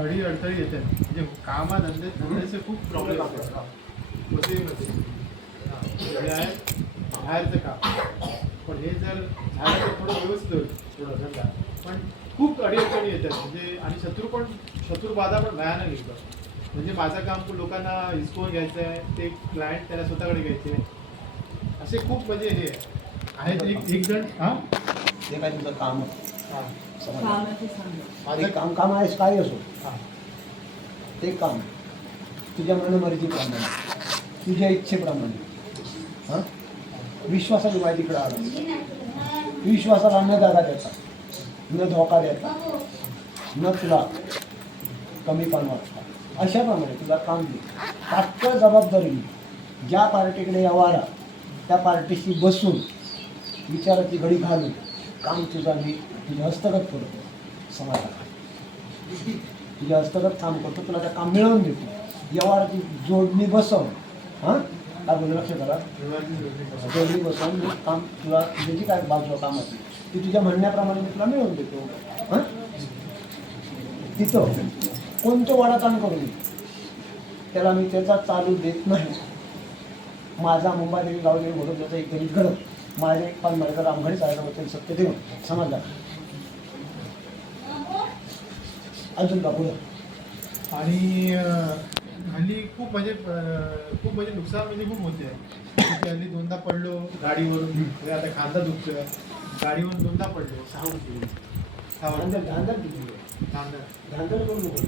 अडचणी येतात म्हणजे धंद्याचे खूप प्रॉब्लेम असतात. वसईमध्ये हे आहे बाहेरचं काम, पण हे जर झालं तर थोडं व्यवस्थित होईल थोडं धंदा. पण खूप अडचणी येतात म्हणजे आणि शत्रुबाधा पण भयानक निघतात. म्हणजे माझं काम लोकांना हिसकवून घ्यायचं आहे, ते क्लायंट त्याला स्वतःकडे घ्यायचे, असे खूप म्हणजे हे आहेत. एक जण हां ते काय तुझं काम हां माझं काम आहेस काय असो हां ते काम तुझ्या मनमर्जीप्रमाणे तुझ्या इच्छेप्रमाणे हां विश्वासाने माझ्याकडे आला, विश्वासाला न दादा देता, न धोका देता, न तुला कमी पण वाटता, अशाप्रमाणे तुला काम दे. तात्काळ जबाबदारी ज्या पार्टीकडे यावारा त्या पार्टीशी बसून विचाराची घडी घालून काम तुझा मी तुझ्या हस्तगत करतो. समाजाला तुझ्या हस्तगत काम करतो, तुला त्या काम मिळवून देतो. व्यवहाराची जोडणी बसवून हां काय बोलू लक्ष करा, जोडणी बसवून मी काम तुला तुझी जी काय बाजू कामाची ती तुझ्या म्हणण्याप्रमाणे मी तुला मिळवून देतो. हां तिथं कोणतं वाडाताण करू नये, त्याला मी त्याचा चालू देत नाही. माझा मुंबादेवी गावदेवी म्हणून त्याचा एक गणित घडत माझे एक पण माझ्या रामघडी साहेबाबद्दल सत्य देऊन समजला. अजून का पुढं आणि हल्ली खूप म्हणजे नुकसान म्हणजे खूप होते. हल्ली दोनदा पडलो गाडीवरून, म्हणजे आता खांदा दुखतोय, गाडीवरून दोनदा पडलो, 6 धांदल करू नको.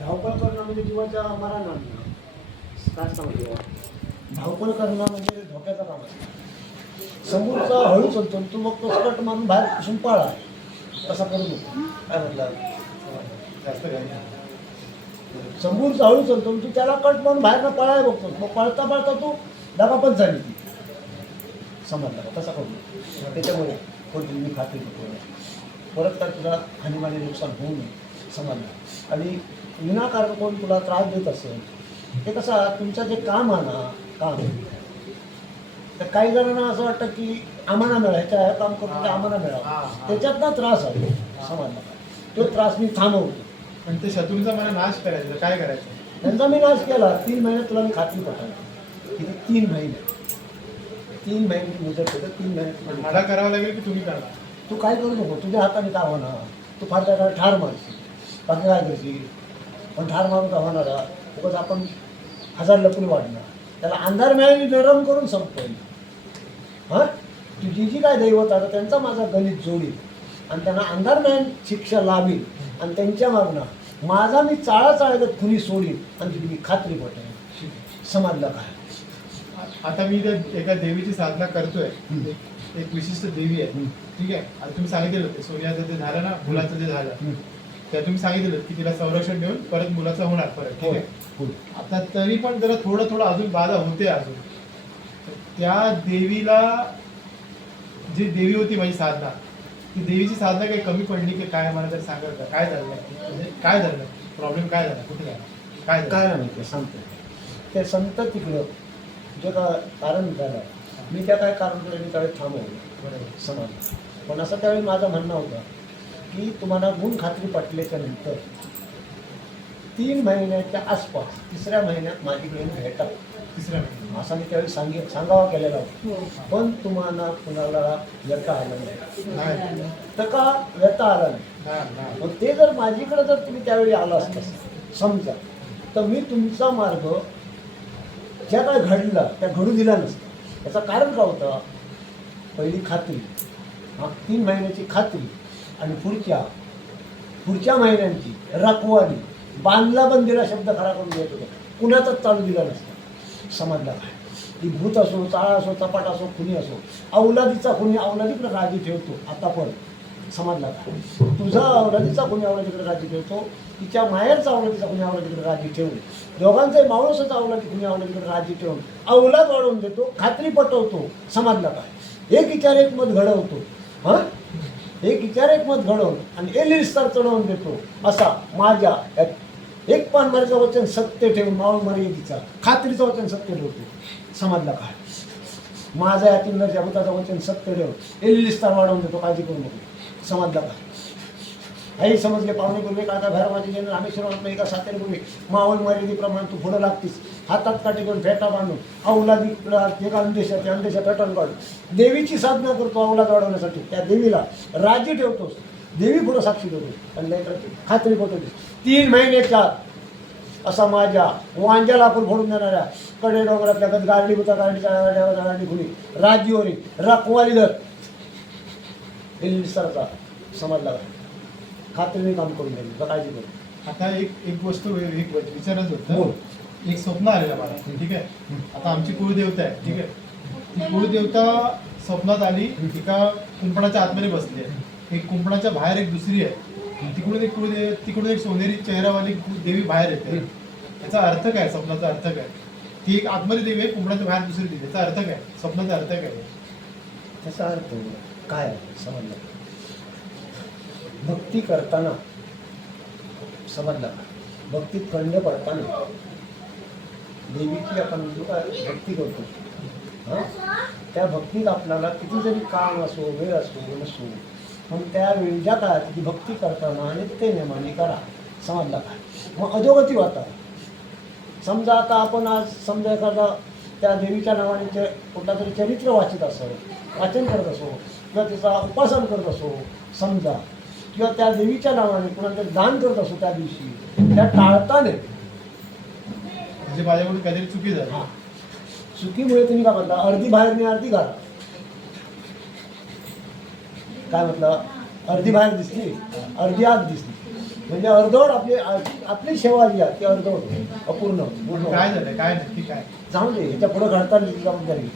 धावपळ करणं म्हणजे जीवाच्या मरण आणणं. काय समजलं, धावपळ करणं म्हणजे धोक्याचं काम असतं. समोरचा हळू चलतो तू मग तो स्कट मारून बाहेर पुसून पळा, तसा करू नको. काय म्हटलं, जास्त समोरचा हळू चलतो तू त्याला कट मारून बाहेर पळायला बघतो, मग पळता पळता तू दगापत झाली ती. समजला का, तसा करू नको. त्याच्यामुळे कोणती मी खात्री करतो परत काय तुला हानीमानी नुकसान होऊ नये. समजलं. आणि विनाकारण कोण तुला त्रास देत असेल ते कसं तुमचं जे काम आहे ना काम, तर काही जणांना असं वाटतं की आम्हाला मिळायचं आहे काम करतो ते आम्हाला मिळावं, त्याच्यातला त्रास आहे. समजला का, तो त्रास मी थांबवतो. पण ते शत्रूंचा मला नाश करायचा, काय करायचं? त्यांचा मी नाश केला. 3 महिन्यात तुला मी खात्री पटवली. किती 3 महिने मुदत होतं. 3 महिन्यात मला करावं लागेल की तुम्ही करणार? तू काय करू नको, तुझ्या हाताने का होणार. तू फार त्या ठार मारशील, बाकी काय करशील. पण ठार मारून का होणार, उगाच आपण 1000 लपून वाढणार, त्याला अंधार मिळाली नरम करून संपवेल. हां तुझी जी काय दैवत आता त्यांचा माझा गणित जोडील आणि त्यांना अंधार मिळाली शिक्षा लावील आणि त्यांच्या मागणं माझा मी चाळागत खुनी सोडील आणि तुझी मी खात्री पटेल. समजलं काय. आता मी एका देवीची साधना करतोय, एक विशिष्ट देवी आहे, ठीक आहे. आता तुम्ही सांगितलेलं ते सूर्याचं जे झालं ना, मुलाचं जे झालं, त्या तुम्ही सांगितलेलं की तिला संरक्षण देऊन परत मुलाचं होणार परत, ठीक आहे. आता तरी पण जरा थोडं अजून बाधा होते. अजून त्या देवीला, जी देवी होती माझी साधना, ती देवीची साधना काही कमी पडली की काय, मला तरी सांगाल का? काय झालं म्हणजे काय झालं, प्रॉब्लेम काय झाला, कुठे झाला, काय काय नाही ते सांगतो. ते संत तिकडं जे का कारण झालं मी त्या काय कारण मी त्यावेळी थांबवलं. बरोबर समजलं. पण असं त्यावेळी माझं म्हणणं होतं की तुम्हाला गुण खात्री पटल्याच्या नंतर 3 महिन्याच्या आसपास 3ऱ्या महिन्यात माझ्याकडे भेटा. 3ऱ्या महिन्यात असं मी त्यावेळी सांगावा केलेला होता. पण तुम्हाला कुणाला व्यथा आला नाही. तर का व्यथा आला नाही. मग ते जर माझीकडे जर तुम्ही त्यावेळी आला असता समजा, तर मी तुमचा मार्ग ज्या काय घडला त्या घडू दिला नसतं. याचं कारण काय होतं, पहिली खात्री, 3 महिन्याची खात्री आणि पुढच्या महिन्यांची रखवाली, बांधला बंदीला शब्द खरा करून देत होतो, कुणाचाच चालू दिला नसतं. समजला काय. ती भूत असो, चाळा असो, चपाट असो, खुनी असो, अवलादीचा खुनी अवलादीकडे राजी ठेवतो. आता पण समजला काय. तुझा अवलादीचा खुनी अवलादीकडे राजी ठेवतो, तिच्या माहेरचा अवलादीचा खुनी अवलादीकडे राजी ठेवून, दोघांचे मावळसाचा अवलादी खुनी अवलादीकडे राजी ठेवून अवलाद वाढवून देतो, खात्री पटवतो. समजला काय. एक विचार एक मत घडवतो. हां एक विचार एक मत घडवून आणि एलिस्तार चढवून देतो. असा माझ्या एक पानमारीचं वचन सत्य ठेवून मावळ मर्यादेचा खात्रीचं वचन सत्य ठेवतो. समजला काय. माझा या किन्नरच्या भूताचं वचन सत्य ठेवून एलिस्तार वाढवून देतो. काळजी करू नको. समजला काय. आई समजले पाहुणे पूर्वी काका भैरवाची जन रामेश्वरात एका सातेरपूर्वी मावळ मर्यादेप्रमाणे तू पुढं लागतीस, हातात काठी घेऊन फेटा बांधून अवलादी एका अंदेशात अंदेशा फेटाळून काढून देवीची साधना करतो अवलाद वाढवण्यासाठी. त्या देवीला राज्य ठेवतोस, देवी पुढं साक्षी देतो आणि खात्री पटवतेस. 3 महिन्याच्या असा माझ्या वांज्याला आपण फोडून देणाऱ्या कडे डोंगरातल्या गारडी बुता गारडी खुली राज्यवरी रखवालीधर सरचा समजला खात्रीने काम करून द्यायला काळजी करू. आता एक गोष्ट एक विचारच बोल. होतं. एक स्वप्न आलेलं मला, ठीक आहे. आता आमची कुळदेवता आहे, ठीक आहे. ती कुळदेवता स्वप्नात आली, एका कुंपणाच्या आतमध्ये बसली आहे. एक कुंपणाच्या बाहेर एक दुसरी आहे. तिकडून एक सोनेरी चेहरावाली देवी बाहेर येते. याचा अर्थ काय? स्वप्नाचा अर्थ काय? ती एक आतमध्ये देवी आहे, कुंपणाच्या बाहेर दुसरी देवी. याचा अर्थ काय? स्वप्नाचा अर्थ काय? त्याचा अर्थ काय आहे समजलं? भक्ती करताना समजलं, भक्तीत खंड पडताना देवीची आपण जो काय भक्ती करतो, हां त्या भक्तीत आपल्याला किती जरी काम असो वेळ असो नसो, पण त्यावेळी ज्या काळात ती भक्ती करताना नित्य नेमाने करा. समजला का? मग अधोगती वाटा. समजा आता आपण आज समजा एखादा त्या देवीच्या नावाने कुठला तरी चरित्र वाचित असो, वाचन करत असो किंवा त्याचा उपासन करत असो समजा, किंवा त्या देवीच्या नावाने कुणाला तरी दान करत असो त्या दिवशी, त्या टाळताने म्हणजे माझ्याकडून काहीतरी चुकी झाली. हां चुकीमुळे तुम्ही काय म्हणता अर्धी बाहेर नाही अर्धी घाला. काय म्हटलं? अर्धी बाहेर दिसली अर्धी आत दिसली, म्हणजे अर्धवट आपली सेवा जी आहे ती अर्धवट अपूर्ण पूर्ण. काय झालं? काय नक्की काय? जाऊ दे, ह्याच्या पुढे घडताना जबाबदारी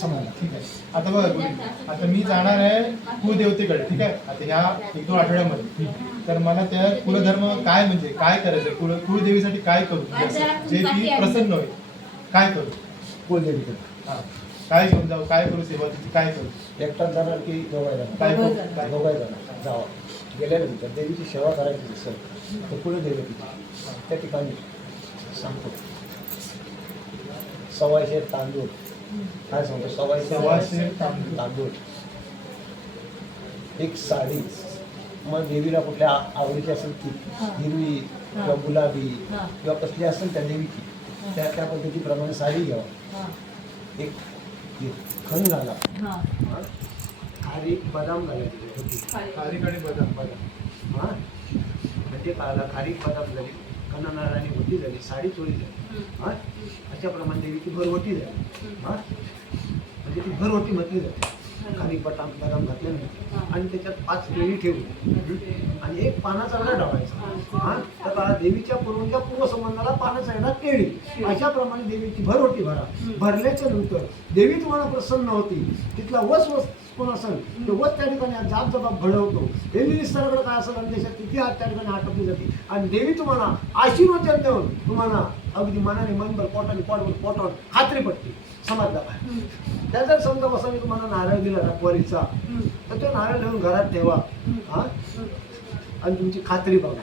समजला. ठीक आहे. आता बघा गुरुजी, आता मी जाणार आहे कुलदेवतेकडे, ठीक आहे. आता ह्या 1-2 आठवड्यामध्ये, तर मला त्या कुलधर्म काय म्हणजे काय करायचं, कुलदेवीसाठी काय करू जे की प्रसन्न होईल, काय करू? कुलदेवीकडे हां काय घेऊन जाऊ, काय करू सेवा तिची, काय करू? एकटाच जाणार की दोघाही जाणार? काय करू? काय दोघाही जाणार. जावा गेल्यानंतर देवीची सेवा करायची असेल तर कुलदेवतेची त्या ठिकाणी सांगतो 100 तांदूळ. काय सांगतो? 100 तांदूळ, एक साडी, मग देवीला कुठल्या आवडीची असेल ती हिरवी किंवा गुलाबी किंवा कसली असेल त्या देवीची त्या पद्धतीप्रमाणे साडी घ्यावा. एक खण घाला, खारीक बदाम घालायचे, खारीक आणि बदाम. हां म्हणजे काळाला खारीक बदाम झाली, कणानारायणी होती झाली, साडी चोरी झाली. हां अशाप्रमाणे देवीची भरवटी झाली. हां म्हणजे ती भरवटी म्हटली जाते. खारीक बदाम घातल्यानंतर आणि त्याच्यात 5 केळी ठेवली आणि एक पानाचा एवढा ठेवायचा. हां तर देवीच्या पूर्वसंबंधाला पानाचा एवढा केळी, अशाप्रमाणे देवीची भरवटी भरा. भरल्याच्या नंतर देवी तुम्हाला प्रसन्न होती. तिथला वस कोण असेल तो वस त्या ठिकाणी जाब जबाब घडवतो. देवी निसर्गाकडे काय असेल आणि देशात किती हात त्या ठिकाणी आटोपली जाते आणि देवी तुम्हाला आशीर्वचन देऊन तुम्हाला अगदी मनाने मनभर पोटावर खात्री पडते. समजला काय? त्या जर समजा बसा मी तुम्हाला नारळ दिला रखवारीचा, तर तो नारळ घेऊन घरात ठेवा. हां आणि तुमची खात्री बघा,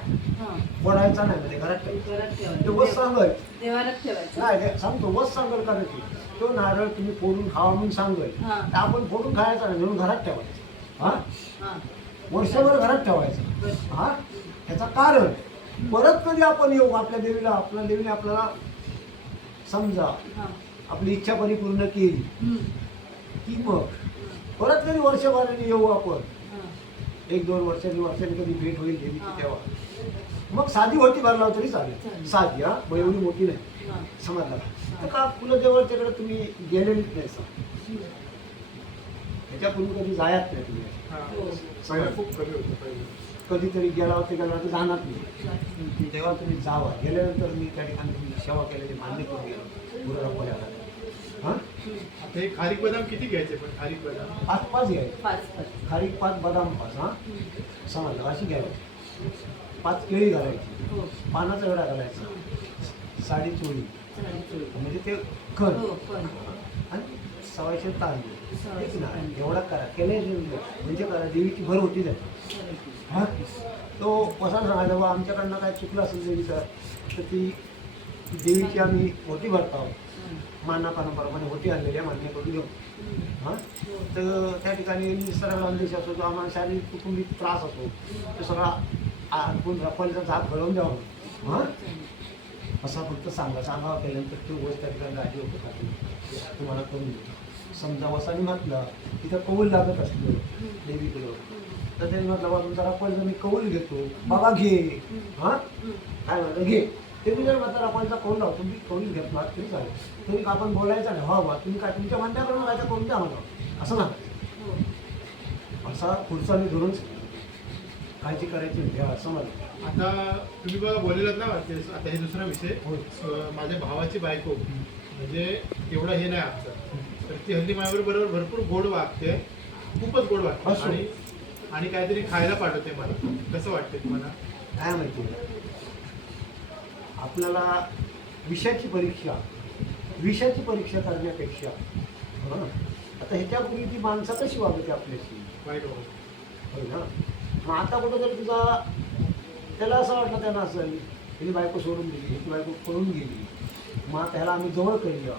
फोडायचा नाही म्हणजे घरात ठेवा. ते वस सांगल नाही सांगतो, वस सांगल करायची. तो नारळ तुम्ही फोडून खावा म्हणून सांगल, तर आपण फोडून खायचा नाही म्हणून घरात ठेवायचं. हां वर्षभर घरात ठेवायचं. हां ह्याचं कारण परत कधी आपण येऊ आपल्या देवीने आपल्याला समजा आपली इच्छा परिपूर्ण केली की मग परत कधी वर्षभराने येऊ आपण. 1-2 वर्षांनी कधी भेट होईल देवीची तेव्हा मग साधी होती भरला तरी चालेल. साधी हा मग एवढी मोठी नाही. समजला तर का कुलदेवतेकडे तुम्ही गेलेलीच नाही सर, ह्याच्यापूर्वी कधी जायच नाही तुम्ही. खूप कमी होतं पहिले. कधीतरी गेला होते तर जाणार नाही. तेव्हा तुम्ही जावा. गेल्यानंतर मी त्या ठिकाणी तुम्ही सेवा केलेली मान्य करून गेलो गुरुराव. हां आता हे खारीक बदाम किती घ्यायचे? पण खारीक बदाम 5 घ्यायचे. खारीक 5 बदाम 5. हां समजलं अशी घ्यायची. 5 केळी घालायची, पानाचा एवढा घालायचा, साडी चोळी म्हणजे ते खण आणि 100 तांदूळ. तेच ना एवढा करा केले म्हणजे करा देवीची भर होती जाते. हां तो कसा सांगायचा बा आमच्याकडनं काय चुकलं असेल देवीचं तर ती देवीची आम्ही होती भरतो आहोत. मानापानाप्रमाणे होती आणलेली आहे मान्य करून घेऊन. हां तर त्या ठिकाणी निसर्गाला अंदेश असो किंवा आम्हाला शारीरिक कुटुंबिक त्रास असो तो सगळा आपण रपालीचा झाप घडवून द्यावं हां असा फक्त सांगावं केल्यानंतर ती गोष्ट त्या गाडी होतं का तुम्हाला करून देतो समजा वसाने म्हटलं तिथं कौल लागत असलं देवीकडं तर त्यांनी म्हटलं बा तुमचा रपालीचा मी कौल घेतो बाबा घे हां काय म्हटलं घे ते मी जर माझा रपालीचा कौल लावतो मी कौल घेतला तरी चालेल तुम्ही आपण बोलायचं नाही हा बा तुम्ही काय तुमच्या म्हणण्याकडून काय करून द्या मला असं ना असा पुढचा मी धरून काळजी करायची घ्या असं मला आता तुम्ही बघा बोललेलात ना आता हे दुसरा विषय होय. माझ्या भावाची बायको म्हणजे एवढा हे नाही आमचं तर ती हल्ली माझ्यावर बरोबर भरपूर गोड वागते खूपच गोड वागते असो. आणि काहीतरी खायला पाठवते मला कसं वाटते तुम्हाला काय माहिती आपल्याला विषयाची परीक्षा करण्यापेक्षा हं, आता ह्याच्यापूर्वी ती माणसं कशी वागते आपल्याशी वाईट वाटत होय ना मग आता कुठं जर तुझा त्याला असं वाटलं त्यांना असेल हिने बायको सोडून दिली हिची बायको पळून गेली मग त्याला आम्ही जवळ करूया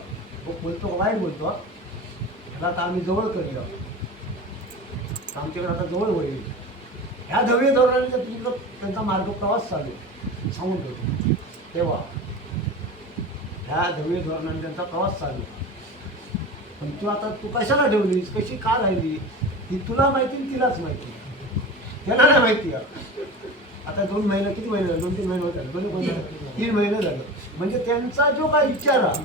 बोलतो वाईट बोलतो ह्याला आता आम्ही जवळ करूया आमच्याकडे आता जवळ होईल ह्या धवे धोरणाने जर तुमचा त्यांचा मार्ग प्रवास चालू आहे, सांगून ठेवतो तेव्हा ह्या धवे धोरणाने त्यांचा प्रवास चालू आहे. पण तू कशाला ठेवलीस कशी का राहिली ही तुला माहिती आणि तिलाच माहिती त्याला नाही माहिती आहे. आता 2 महिने किती महिने झाले 2-3 महिने होतात बरोबर 3 महिने झालं म्हणजे त्यांचा जो काय विचार आहे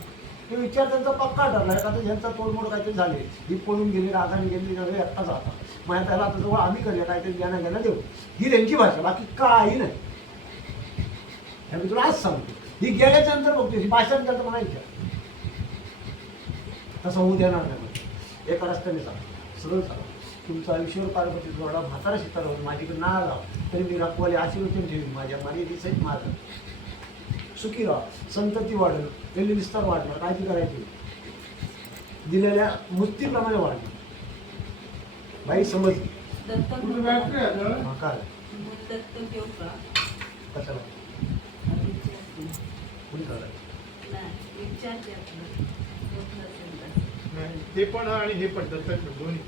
ते विचार त्यांचा पक्का ठरला आहे का तर ज्यांचा तोडमोड काहीतरी झाले ही पळून गेली रागाने गेली नव्हे एकटाच आता मग त्याला आता जवळ आम्ही करूया काहीतरी ज्यांना ज्यांना देऊ ही त्यांची भाषा बाकी काही नाही हे मी तुला आज सांगतो ही गेल्याच्या नंतर बघतो ही भाषा त्यांचं म्हणायच्या तसं होऊ देणार नाही एका रस्त्याने सांग सरळ सांगा तुमचं आयुष्यावर पार्वती जोडला म्हातारा शिकायला होऊन माझ्याकडे ना आला तरी मी राखवाले आशीर्वचन ठेवी माझ्या मर्यादेसहित माझं सुखी राहा संतती वाढेल वेली विस्तार वाढणार काळजी करायची दिलेल्या मुक्तीप्रमाणे वाढली बाई समजली काय कशाला कुणी करायचं नाही ते पण आणि हे पण दत्तक पण दोन्ही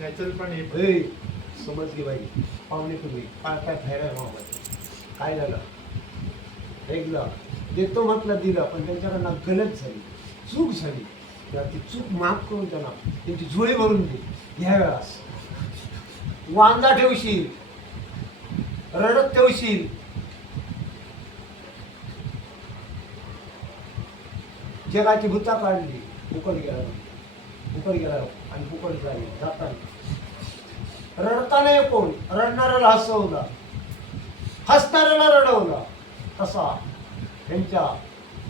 नॅचरल पण हे पण ए समजली बाई पाहुणे तुम्ही काय काय फायदा आहे मामाची काय झालं ऐकलं देतो म्हटलं दिलं पण त्यांच्याकडनं गलत झाली चूक झाली तर ती चूक माफ करून त्यांना त्यांची झोळी भरून दे ह्या वेळास वांदा ठेवशील रडत ठेवशील जगाची भूता काढली फुकट गेला आणि फुकट झाली जाताना रडताना कोण रडणाऱ्याला हसवला हसणाऱ्याला रडवला तसा त्यांच्या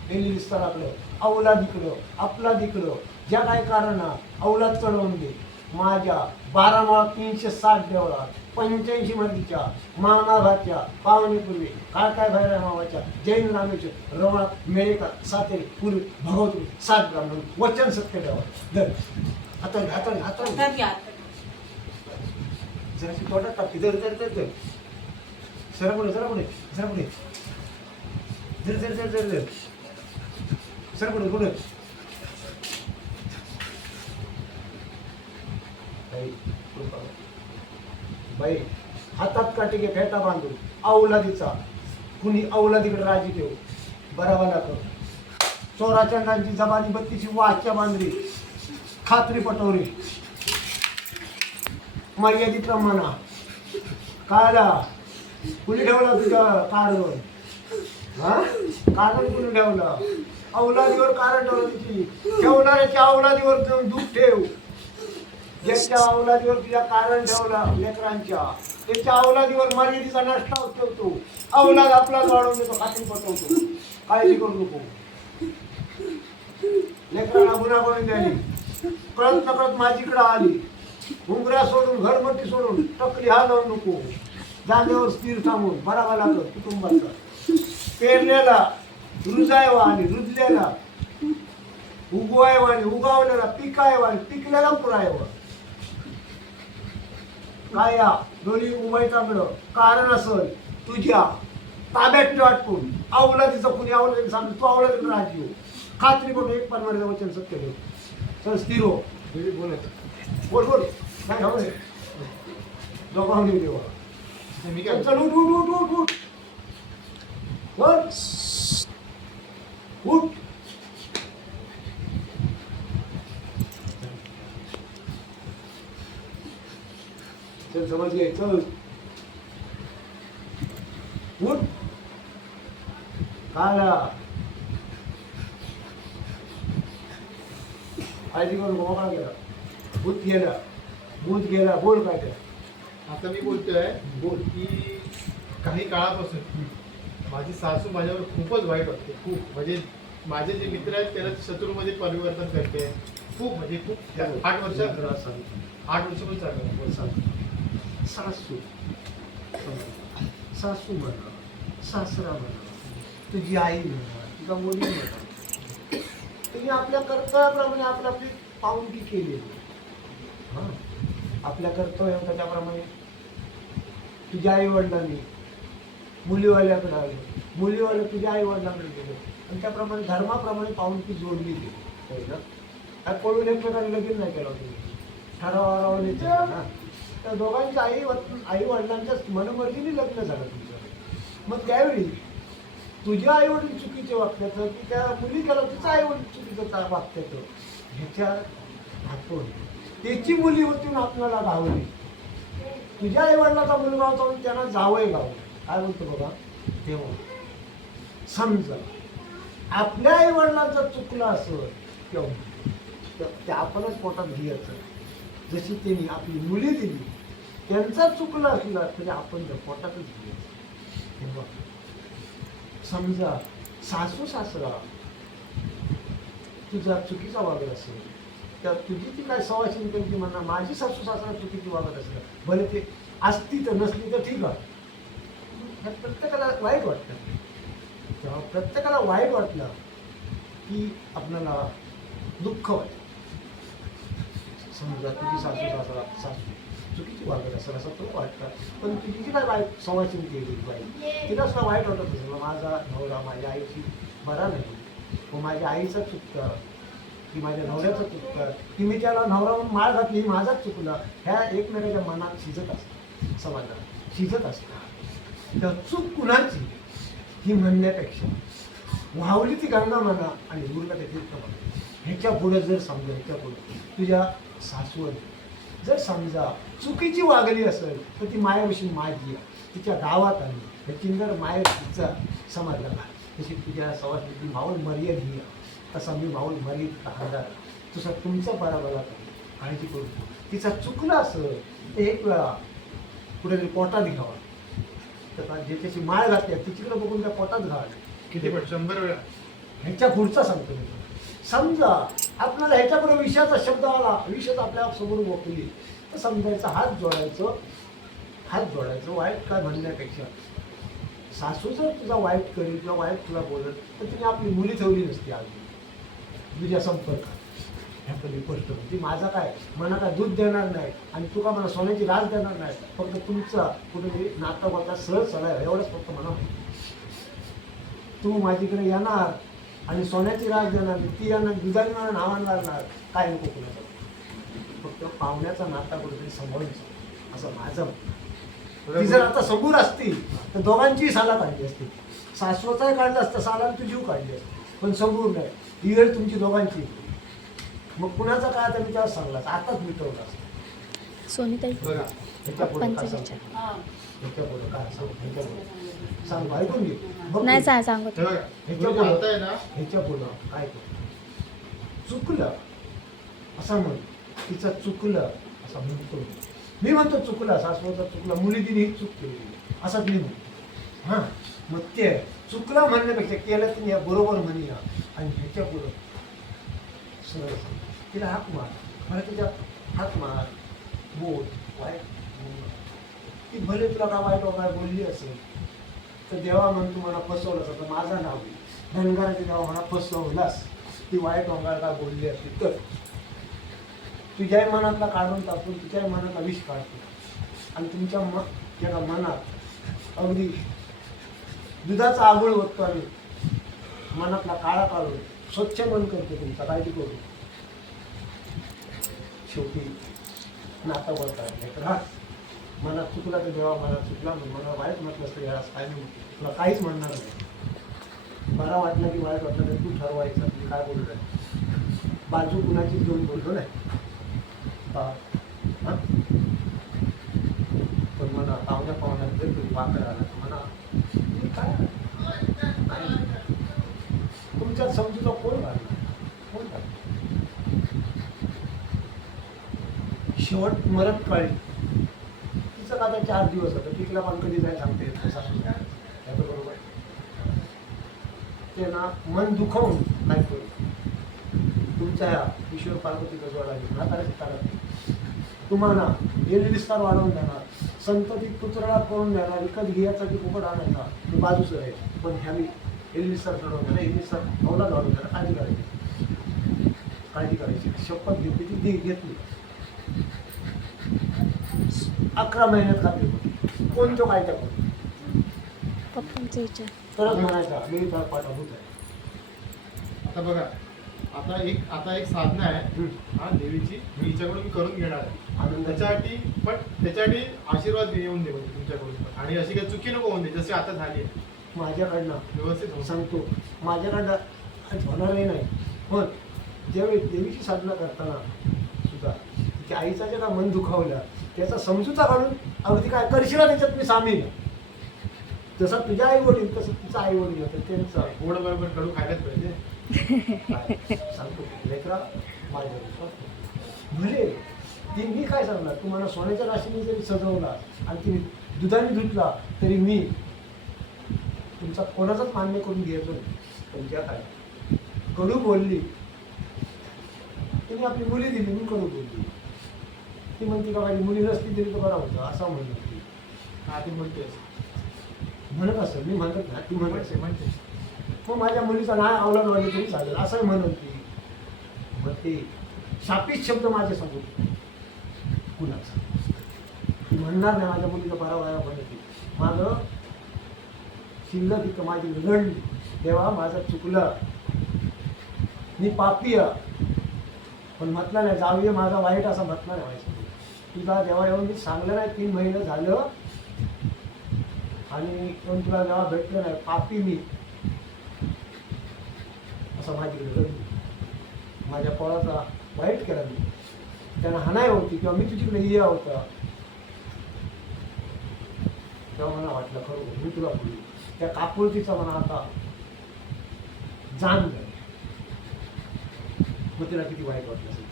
डेली विस्ताराकडं अवलादीकडं आपलादीकडं ज्या काय कारणा अवलाद चढवून दे माझ्या 12 माळा 360 देवळा 85 मधीच्या मामाभाच्या पावणीपूर्वी काय काय भैरा मावाच्या जैन रामेचे रवळा मेळेका सातेरी पूर्वी भगवती 7 ब्राह्मण वचन सत्य देवा धर हाताने जराशी तोंडात टाकते धर जरा पुढे जरा पुढे बाई हातात काटिके फेटा बांधून अवलादीचा कुणी अवलादीकडे राजी ठेवू बरावाला कर चोराचंडांची जबानी बत्तीची वाच्या बांधली खात्री पटवली मर्यादिप्रमाणा काला कुणी ठेवला तुझ्या कारवर हा कारण कुणी ठेवलं अवलादीवर कारण ठेवलं तिची ठेवणाऱ्याच्या अवलादीवर जाऊन दूध ठेव ज्याच्या अवलादीवर तुझ्या कारण ठेवला लेकरांच्या त्याच्या अवलादीवर मर्यादेचा नष्टाव ठेवतो अवलाद आपलाच वाढवून देतो खात्री पटवतो काळजी करू नको लेकरांना गुन्हा करून द्याली कळत नकळत माझीकडे आली घुंगऱ्या सोडून घरमटी सोडून टकली हालवू नको जागेवर स्थिर थांबून बरावा लागत कुटुंबाचा पेरलेला रुजायवा आणि रुजलेला उगवायवा आणि उगावलेला पिकायवा आणि पिकलेला पुरायवा काय या दोन्ही उभय चांगलं कारण असल तुझ्या ताब्यात वाटपून अवलादीचं कुणी अवलादी सांग तू अवलादी राहतो खात्री करून एक परमाने वचन सत्य देऊ चल स्थिर हो बोलायचं बोल काय हवं दोघांनी देवा मी काय चल उठ उठ उठ उठ उठ वर उठ चल समज घे चल उठ काला आयडी करून मोकळा गेला भूत गेला भूत गेला बोल काय ते आता मी बोलतोय बोल की काही काळापासून माझी सासू माझ्यावर खूपच वाईट वाटते. खूप म्हणजे माझे जे मित्र आहेत त्याला शत्रूमध्ये परिवर्तन करते. खूप म्हणजे खूप 8 वर्ष 8 वर्षापासून चालू. सासू सासू म्हणा सासरा म्हणा तुझी आई म्हणा तुझा मुली म्हणा तुम्ही आपल्या कर्तव्याप्रमाणे आपली आपली पावती केली हां आपल्या कर्तव्य त्याच्याप्रमाणे तुझ्या आई वडिलांनी मुलीवाल्याकडे आले मुलीवाले तुझ्या आई वडिलांकडे गेले आणि त्याप्रमाणे धर्माप्रमाणे पावती जोडली गेली होय ना काय पळून एकमेकांना लगीन नाही केलं तुम्ही ठरावाने ना त्या दोघांच्या आई वडिलांच्या मनमर्जीने लग्न झालं तुमचं मग त्यावेळी तुझ्या आई वडील चुकीचे वागत्याचं की त्या मुलीला तिचं आई वडील चुकीचं वागत्याचं ह्याच्या हातून त्याची मुली होती आपल्याला गावली तुझ्या आई वडिलाचा मुलगा होता म्हणून त्यांना जावंय गावलं काय बोलतो बघा तेव्हा समजा आपल्या आई वडिलांचं चुकलं असं किंवा ते आपणच पोटात घ्यायचं जशी त्यांनी आपली मुली दिली त्यांचा चुकलं असला तरी आपण त्या पोटातच घ्यायचं तेव्हा समजा सासू सासरा तुझा चुकीचा वागत असेल त्या तुझी ती काय सवाशीन त्यांची म्हणा माझी सासू सासरा चुकीची वागत असेल भले ते असती तर नसली तर ठीक आहे ह्या प्रत्येकाला वाईट वाटतं तेव्हा प्रत्येकाला वाईट वाटलं की आपल्याला दुःख वाटतं समजा तुझी सासू सासरा सासू चुकीची वागत असेल असं तुला वाटतं पण तुझी जी काय वाईट सवाशीन केली बाई तिला सुद्धा वाईट वाटत असेल माझा नवरा माझ्या आईची बरा नाही व माझ्या आईचं चुकतं की माझ्या नवऱ्याचं चुकतं की मी त्याला नवरा म्हणून माळ घातली माझाच चुकलं ह्या एकमेकाच्या मनात शिजत असतं समाजात शिजत असतं तर चूक कुणाची ही म्हणण्यापेक्षा वावली ती गंगा म्हणा आणि उरला ते तीर्थ म्हणा ह्याच्या पुढे जर समजा ह्याच्या पुढे तुझ्या सासूवर जर समजा चुकीची वागली असेल तर ती मायाविषयी माझी आहे तिच्या गावात आली ह्याची जर माया तिचा समाजला तशी तुझ्या सवासनी माऊल मर्याद घ्या तसा मी माऊल मर्याद राहणार तसं तुमचं पराबला काळजी करू तिचा चुकलं असेल तर एक वेळा कुठेतरी पोटात घ्यावा तर ज्याच्याशी माळ घातली तिच्याकडे बघून त्या पोटात घाल किती पण 100 वेळा ह्याच्या पुढचा सांगतो मी समजा आपल्याला ह्याच्यापुढे विषयाचा शब्द आला विषयात आपल्या समोर मोकली तर समजायचं हात जोडायचं वाईट काय म्हणण्यापेक्षा सासू जर तुझा वाईट करेल किंवा वाईट तुला बोलत तर तिने आपली मुली ठेवली नसती अजून तुझ्या संपर्कात ह्या पहिली गोष्ट ती माझा काय मला काय दूध देणार नाही आणि तुका मला सोन्याची रास देणार नाही फक्त तुमचा कुठेतरी नातं होता सहज चढाय एवढंच फक्त म्हणा तू माझीकडे येणार आणि सोन्याची रास देणार ती येणार दुधाने मला नावान घालणार काय नको कुणाचं फक्त पाहुण्याचा नाता कुठेतरी सांभाळून असं माझं ती जर आता समोर असती तर दोघांचीही साला काढली असती सासवचाही काढलं असतं साला आणि तुझी काढली असती पण समोर नाही ही वेळ तुमची दोघांची मग कुणाचा काय आता मी त्यावर सांगला आताच मिटवला असतं सोनीताई बघा ह्याच्या पुढे काय पंचवीसच्या. ह्याच्या पुढे काय ह्याच्या पुढे सांगू ऐकून घे बघ नाही तू. सांगत हे बघा ह्याच्या तुम्ही पुढं आता आहे ना ह्याच्या पुढं काय कर चुकलं असं म्हण तिचं चुकलं असं म्हणतो मी म्हणतो चुकलं सासवचा चुकला मुली तिने ही चूक केली असं मी म्हणतो हां मग ते चुकलं म्हणण्यापेक्षा केलं तिने बरोबर म्हणूया आणि ह्याच्या पुढं सरळ सांग. तिला हाक मार मला तिच्या हाक मार बोल वाईट बोल. ती भले तुला काय वाईट वगैरे बोलली असेल तर देवा म्हणून तुम्हाला फसवलं असं तर माझं नाव धनगराच्या देवा म्हणा फसवलास ती वाईट वगैरे काय बोलली असते तर तुझ्याही मनातला काढून टाकून तुझ्याही मनातला विष काढतो आणि तुमच्या त्या मनात अगदी दुधाचा आगोळ ओततो आणि मनातला काळा काढून स्वच्छ मन करतो तुमचा काळजी करू शेवटी नातं बोलतात नाही तर हा मनात चुकला तर देवा मला चुकला म्हणून मला वाईट म्हटलं असतं याला काय नाही तुला काहीच म्हणणार नाही. बरा वाटलं की वाईट वाटलं तर तू ठरवायचं मी काय बोलत आहे. बाजू कुणाची घेऊन बोलतो नाही हा? पण म्हणा पाहुण्या पाहुण्यात जर तुम्ही वाकर आला तर म्हणा मी काय नाही. तुमच्यात समजूचा कोण घालणार कोण घालणार. शेवट मरत काळी तिचं आता 4 दिवस होतं तिथला पण कधी जाय सांगते याचं बरोबर ते ना मन दुखवून काय करू तुमच्या ह्या ईश्वर पार्वतीचा जोडा घेऊन हाताला कारण तुम्हाला एल विस्तार वाढवून देणार संततीत पुतळा करून देणार विकत घ्यायचा की फुकट आणायचा मी बाजूच आहे. पण ह्या मी एल विस्तार चढवून देणार एल विस्तार अवलाद वाढवून देणार काळजी करायची शपथ घेतली ती घेतली. 11 महिन्यात खात्री होती कोणतं काय त्या पप्पांचा विचार तरच म्हणायचा मी तर पाठवत आहे. आता बघा आता एक साधना आहे हा देवीची मी हिच्याकडून मी करून घेणार आहे आनंद त्याच्यासाठी आशीर्वाद येऊन दे म्हणजे तुमच्याकडून पण. आणि अशी काही चुकी नको होऊन दे जशी आता झाली आहे माझ्याकडनं व्यवस्थित हो. सांगतो माझ्याकडनं होणारही नाही. पण ज्यावेळी देवीची साधना करताना सुद्धा तिच्या आईचा जे का मन दुखावलं त्याचा समजूता काढून अगदी काय करशील त्याच्यात मी सामील जसं तुझ्या आई वडील तसं तिचं आई वडील होतं त्यांचं गोड बरोबर कडू खायलाच पाहिजे. सांगतो लेकरा माझ्या भले ती मी काय सांगणार तुम्हाला सोन्याच्या राशीने जरी सजवला आणि ती दुधाने धुतला तरी मी तुमचा कोणाचाच मान्य करून घ्यायचो नाही. पण ज्या काय कडू बोलली तिने आपली मुली दिली मी कडू बोलली ती म्हणते का माझी मुली नसती दिली तर बरा होतं असं म्हणत होती. हा ती बोलते म्हणत असं मी म्हणत ना ती म्हणत म्हणते मग माझ्या मुलीचा नाही अवलंब वाढली तरी चालेल असंही म्हणत होती. मग ते शापित शब्द माझ्या समोर कुणाचा ती म्हणणार नाही माझ्या मुलीचा बरा वाया म्हणते माझं शिल्लक इथं माझी रडली देवा माझं चुकलं मी पापी पण म्हटलं नाही जाऊये माझा वाईट असं म्हटलं नाही व्हायचं तुला जेव्हा येऊन मी सांगलं नाही 3 महिने झालं आणि येऊन तुला जेव्हा भेटलं नाही पापी मी असं माझी रडली माझ्या पोळाचा वाईट केला मी त्यांना हाणाय होती किंवा मी तुझीकडे ये होतं तेव्हा मला वाटलं खरं मी तुला बोलू त्या कापुळतीचा म्हणा आता जाण झाली मग तिला किती वाईट वाटलं असेल.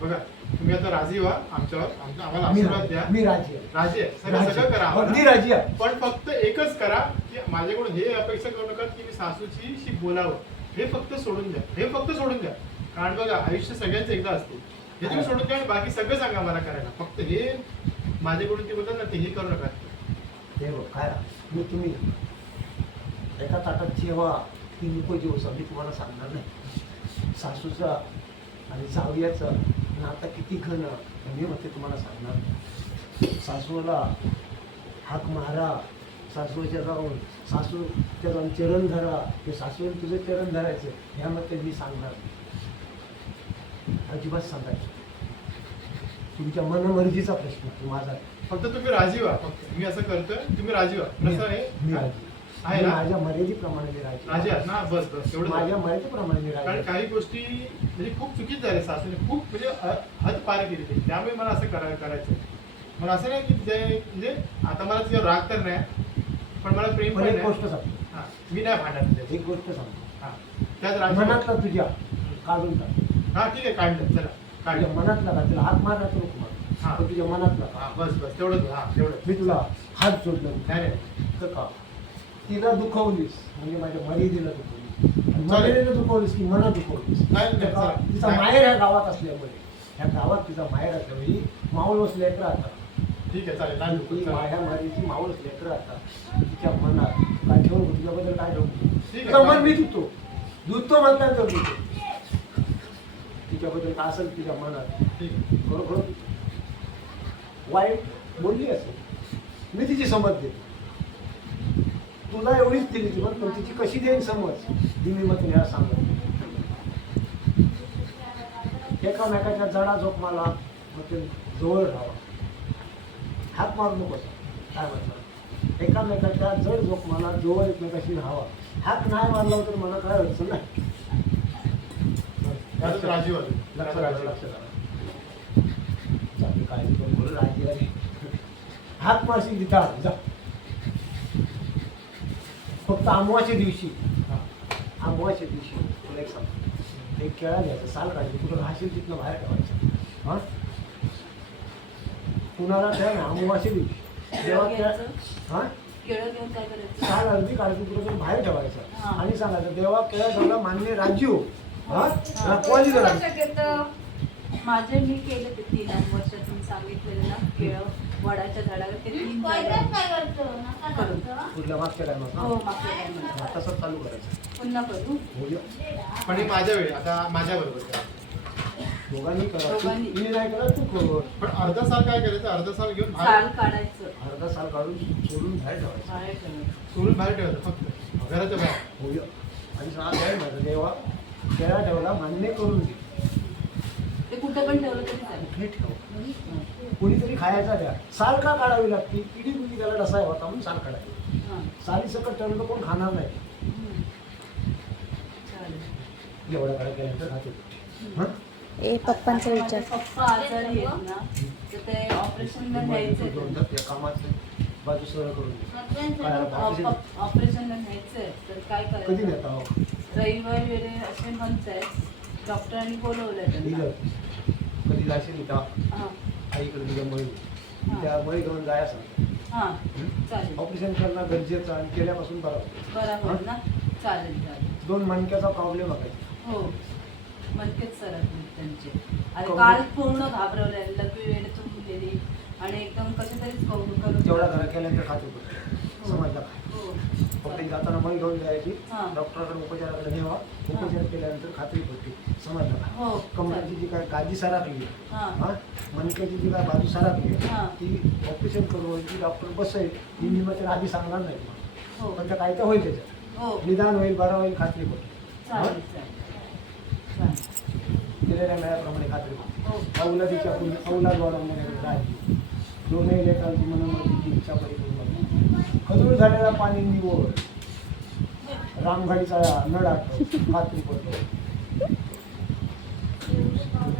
बघा तुम्ही आता राजी व्हा आम्हाला आशीर्वाद द्या. मी राजी आहे राजी आहे सगळं करा अगदी आम्हाला. राजी आहे पण फक्त एकच करा की माझ्याकडून हे अपेक्षा करू नका की मी सासूची बोलावं हे फक्त सोडून द्या कारण बघा आयुष्य सगळ्यांचं एकदा असते हे तुम्ही सोडून द्या आणि बाकी सगळं सांगा मला करायला फक्त हे माझ्याकडून ते बोलतात ना ते हे करू नका. ते बघ काय मी तुम्ही एका ताटात जेव्हा ती नको जेवसा मी तुम्हाला सांगणार नाही. सासूचा आणि जावयाचं नातं किती घन मी म्हणते तुम्हाला सांगणार नाही. सासूला हाक मारा सासूच्या जाऊन सासूच्या जाऊन चरण धरा ते सासूने तुझं चरण धरायचं ह्यामध्ये मी सांगणार नाही. अजिबात सांगायचं तुमच्या मनमर्जीचा प्रश्न माझा फक्त तुम्ही राजी व्हा फक्त मी असं करतोय तुम्ही राजी व्हा कसं मी आहे राजी आहे ना माझ्या मर्यादेप्रमाणे मी राजी राजी आहात ना बस एवढं माझ्या मर्यादेप्रमाणे मी कारण राजी काही गोष्टी म्हणजे खूप चुकीच झाल्या सासूने खूप म्हणजे हद पार केली ते त्यामुळे मला असं करायचं मला असं नाही की ते म्हणजे आता मला तिच्यावर राग तर नाही पण मला प्रेम पण पण एक नाही. गोष्ट सांगतो हा, मी नाही भांडत एक गोष्ट सांगतो हा त्यात राजी मनातला तुझ्या काढून टाक हा ठीक आहे काढलं चला तुझ्या काढलं मनातला का तिला हात मारला तर नको हा. मार पण तुझ्या मनातला का हा बस तेवढंच हा तेवढं मी तुला हात जोडलं नाही नाही तर का तिला दुखवलीस म्हणजे माझ्या मर्यादेला दुखवलीस आणि चालेल. मर्यादेला दुखवलीस की मनात दुखवलीस नाही, तर का? चला. तिचा नाही. माहेर ह्या गावात असल्यामुळे ह्या गावात तिचा माहेर असल्यामुळे माऊल लेकर राहतात ठीक आहे चालेल नाही ती चला. माझ्या मारीची माऊल लेकर राहतात तिच्या मनात काय ठेवून तुझ्याबद्दल काय ठेवून ठीक आहे, तिचं मन चालेल. मी धुतो म्हणतात तर धुतो तिच्याबद्दल काय असेल तिच्या मनात ठीक आहे बरोबर वाईट बोलली असेल मी तिची समज देतो तुला एवढीच दिली ती पण तिची कशी देईन समज दिली मग तिला सांगत एकामेकाच्या जडा झोपमाला मग ते जवळ राहावा हात मारू नको काय म्हटलं एकामेकाच्या जड जोखमाला जोवर एकमेकाशी राहावा हात नाही मारला तर मला काय अडचण नाही त्यातच राजी होते लक्षात आलं लक्षात आलं चांगली काळजी करून बोलू राजी आहे हात मारशील तिथं आण, जा फक्त अमावास्या दिवशी अमावास्या दिवशी तुला एक सांग एक केळा घ्यायचा साल काढायची कुठं राहशील तिथनं बाहेर ठेवायचं हां कुणाला त्या अमावास्या दिवशी जेव्हा त्या हां केळं घेऊन काय करायचं? साल अर्धी काढायची कुठं तरी बाहेर ठेवायचं हां. आणि सांगायचं देवा केळा ठेवला मान्य राजीव हां कोणी करा माझे मी केले ते 3 वर्षात तुम्ही सांगितलेलं ना केळं वडाच्या झाडावर ते 3 कुठल्या मागच्या टायमात हो मागच्या टायमाला. तसंच चालू करायचं पुन्हा करू होऊया पण हे माझ्या वेळी आता माझ्या बरोबर दोघांनी करा दोघांनी. मी नाही करा तू कर पण अर्धा साल काय करायचं अर्धा साल घेऊन साल बाहेर काढायचं अर्धा साल काढून सोडून बाहेर ठेवायचं बाहेर ठेवायचं. सोडून बाहेर ठेवायचं फक्त घराच्या बाहेर होऊया आणि सांग आहे माझं देवा केळा ठेवला मान्य करून घे ते कुठं पण ठेवलं तरी चालेल. कुठे ठेव कुणीतरी खायचा द्या साल का काढावी लागते पिढी पिढी त्याला रसाय होता म्हणून साल काढावी हां. साली सकट ठेवलं तर कोण खाणार नाही हम्म. चालेल. एवढा काढा केल्यानंतर खाते हां ए पप्पांचा विचार पप्पा आजारी आहेत ना तर ते ऑपरेशनला न्यायचंय दोनदा त्या कामाचं बाजू सरळ करून दे. ऑपरेशनला न्यायचंय तर काय कधी करायचं नेता हो रविवार वेळे असे म्हणताय डॉक्टरांनी बोलवलंय त्यांना दिलं कधी जाशील का हां आईकडे तुझ्या मळी त्या मळी घेऊन जाया सांग हां चालेल ऑपरेशन करणं गरजेचं आणि केल्यापासून बरं होतं. बरोबर ना चालेल चालेल 2 मणक्याचा प्रॉब्लेम बघायचा हो मनकेच सरकले त्यांचे आणि कमी. काल पूर्ण घाबरवले लघवी वेळ तुंबलेली आणि एकदम कसं तरीच करून तेवढा घरा केल्यानंतर खात होतो समजला का? हो फक्त जाताना मळी घेऊन जायची हां. डॉक्टरांकडे उपचाराकडे न्यावा उपचार केल्यानंतर खात्री होती समजलं का हो कमराची जी काय काळजी सराकली हां हा मणक्याची जी काय बाजू सराकली हां. ती ऑपरेशन करून जी डॉक्टर बसेल ही नियमाच्या आधी सांगणार नाही हो पण त्या काय तर होईल त्याच्यात हो निदान होईल बरं होईल खात्री होती चालेल चालेल चालेल दिलेल्या वेळाप्रमाणे खात्री होती हो औलादीच्या औलाद वाढवण्याकडे राजी दोनही लेखांची मनोमतीची इच्छा परिपूर्ण खजूर झालेला पाणी निवड रामघाडीचा नड आठव खात्री पडतो